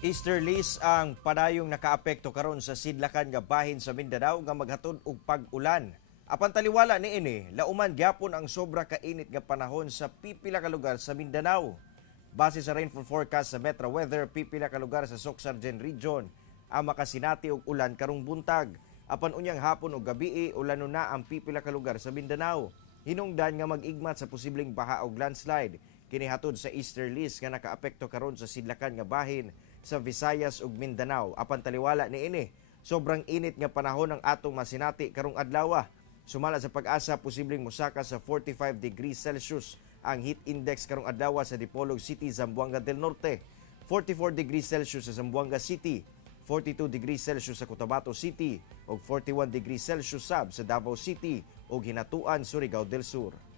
Easterlies ang padayong nakaapekto karon sa sidlakan nga bahin sa Mindanao nga maghatod og pag-ulan. Apan taliwala niini, lauman gyapon ang sobra kainit nga panahon sa pipila ka lugar sa Mindanao. Base sa rainfall forecast sa Metro Weather, pipila ka lugar sa Soxargen Region ang makasinati og ulan karong buntag. Apan unyang hapon ug gabii, ulano na ang pipila ka lugar sa Mindanao. Hinungdan nga mag-igmat sa posibleng baha og landslide kini hatod sa easterlies nga nakaapekto karon sa sidlakan nga bahin sa Visayas ug Mindanao. Apan taliwala niini, sobrang init nga panahon ang atong masinati karong adlaw. Sumala sa pag-asa, posibleng mosaka sa 45 degrees Celsius ang heat index karong adlaw sa Dipolog City, Zamboanga del Norte, 44 degrees Celsius sa Zamboanga City, 42 degrees Celsius sa Cotabato City ug 41 degrees Celsius sab sa Davao City ug Hinatuan, Surigao del Sur.